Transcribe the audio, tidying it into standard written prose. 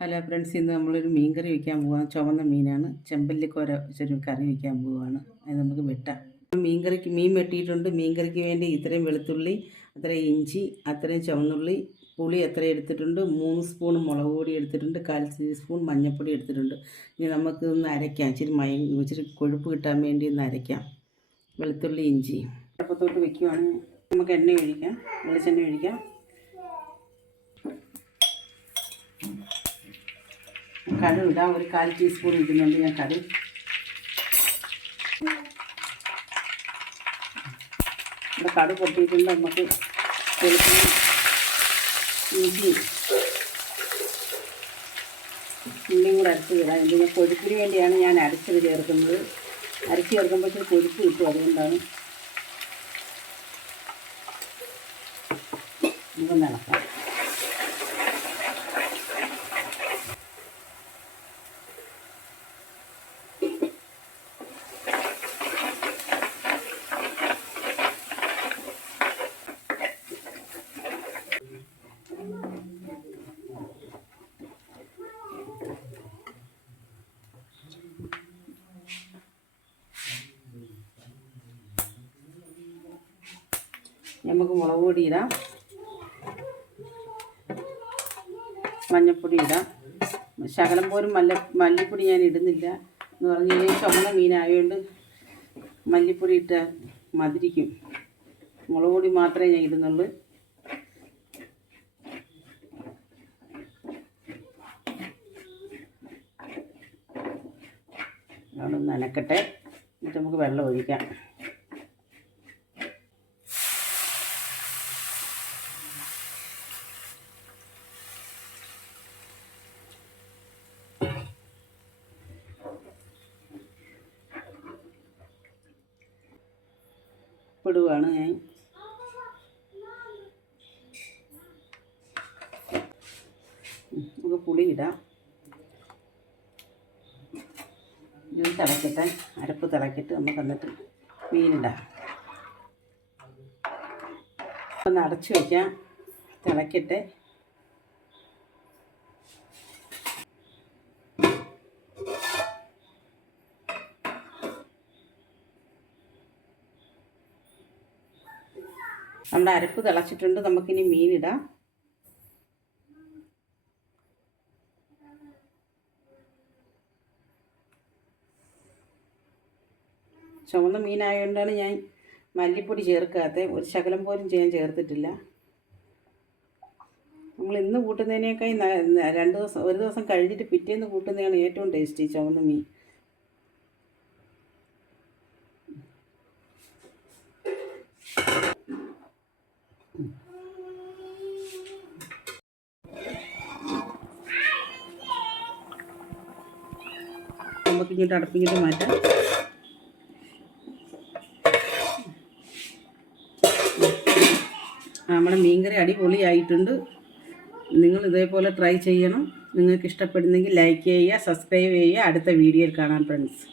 Hello friends, ഇന്ന് നമ്മളൊരു മീൻ കറി വയ്ക്കാൻ പോവാണ്. ചുവന്ന മീനാണ്, ചെമ്പല്ലിക്കോര വെച്ചൊരു കറി വയ്ക്കാൻ പോവുകയാണ്. അത് നമുക്ക് വെട്ടാം. മീൻ വെട്ടിയിട്ടുണ്ട്. മീൻ കറിക്ക് വേണ്ടി ഇത്രയും വെളുത്തുള്ളി, അത്രയും ഇഞ്ചി, അത്രയും ചുവന്നുള്ളി, പുളി എത്ര എടുത്തിട്ടുണ്ട്, 3 സ്പൂൺ മുളക് പൊടി എടുത്തിട്ടുണ്ട്, 1/4 ടീസ്പൂൺ മഞ്ഞൾപ്പൊടി എടുത്തിട്ടുണ്ട്. ഇനി നമുക്ക് ഒന്ന് അരയ്ക്കാം. ഇച്ചിരി കൊഴുപ്പ് കിട്ടാൻ വേണ്ടി ഒന്ന് അരയ്ക്കാം. വെളുത്തുള്ളി ഇഞ്ചി അടുപ്പത്തോട്ട് വയ്ക്കുവാണ്. നമുക്ക് എണ്ണ ഒഴിക്കാം, വെളിച്ചെണ്ണ ഒഴിക്കാം. കടുക് ഇടാം. ഒരു 1/4 ടീസ്പൂൺ ഇടുന്നുണ്ട് ഞാൻ കടുക്. ഇവിടെ കടുക് പൊട്ടിയിട്ടുണ്ട്. നമുക്ക് വെളുത്തുള്ളി ഇഞ്ചി ഉള്ളിയും കൂടെ അരച്ച് ഇടാം. ഇത് ഞാൻ കൊഴുപ്പിന് വേണ്ടിയാണ് ഞാൻ അരച്ചത് ചേർക്കുന്നത്. അരച്ച് ചേർക്കുമ്പോൾ കൊഴുപ്പ് കിട്ടും, അതുകൊണ്ടാണ്. നമുക്കൊന്ന് ഇളക്കാം. നമുക്ക് മുളക് പൊടി ഇടാം, മഞ്ഞൾപ്പൊടി ഇടാം. ശകലം പോലും മല്ലിപ്പൊടി ഞാൻ ഇടുന്നില്ല. എന്ന് പറഞ്ഞു കഴിഞ്ഞാൽ ചുമന്ന മീനായതുകൊണ്ട് മല്ലിപ്പൊടി ഇട്ടാൽ മധുരിക്കും. മുളക് പൊടി മാത്രമേ ഞാൻ ഇടുന്നുള്ളൂ. അതൊന്ന് നനക്കട്ടെ. എന്നിട്ട് നമുക്ക് വെള്ളം ഒഴിക്കാം. ഇടുവാണ് ഞാൻ. നമുക്ക് പുളി ഇടാം. ഇത് തിളക്കട്ടെ. അരപ്പ് തിളക്കിയിട്ട് നമുക്ക് എന്നിട്ട് മീനിടാം. ഒന്ന് അടച്ച് വയ്ക്കാം, തിളക്കട്ടെ. നമ്മുടെ അരപ്പ് തിളച്ചിട്ടുണ്ട്. നമുക്കിനി മീനിടാം. ചുവന്ന മീനായതുകൊണ്ടാണ് ഞാൻ മല്ലിപ്പൊടി ചേർക്കാത്തത്. ഒരു ശകലം പോലും ചെയ്യാൻ ചേർത്തിട്ടില്ല. നമ്മൾ ഇന്ന് കൂട്ടുന്നതിനേക്കായി ഒരു ദിവസം കഴിഞ്ഞിട്ട് പിറ്റേന്ന് കൂട്ടുന്നതാണ് ഏറ്റവും ടേസ്റ്റി ചുവന്ന മീൻ. നമുക്ക് ഇങ്ങോട്ട് അടപ്പിങ്ങിട്ട് മാറ്റാം. നമ്മുടെ മീൻകറി അടിപൊളിയായിട്ടുണ്ട്. നിങ്ങൾ ഇതേപോലെ ട്രൈ ചെയ്യണം. നിങ്ങൾക്ക് ഇഷ്ടപ്പെടുന്നെങ്കിൽ ലൈക്ക് ചെയ്യുക, സബ്സ്ക്രൈബ് ചെയ്യുക. അടുത്ത വീഡിയോയിൽ കാണാം ഫ്രണ്ട്സ്.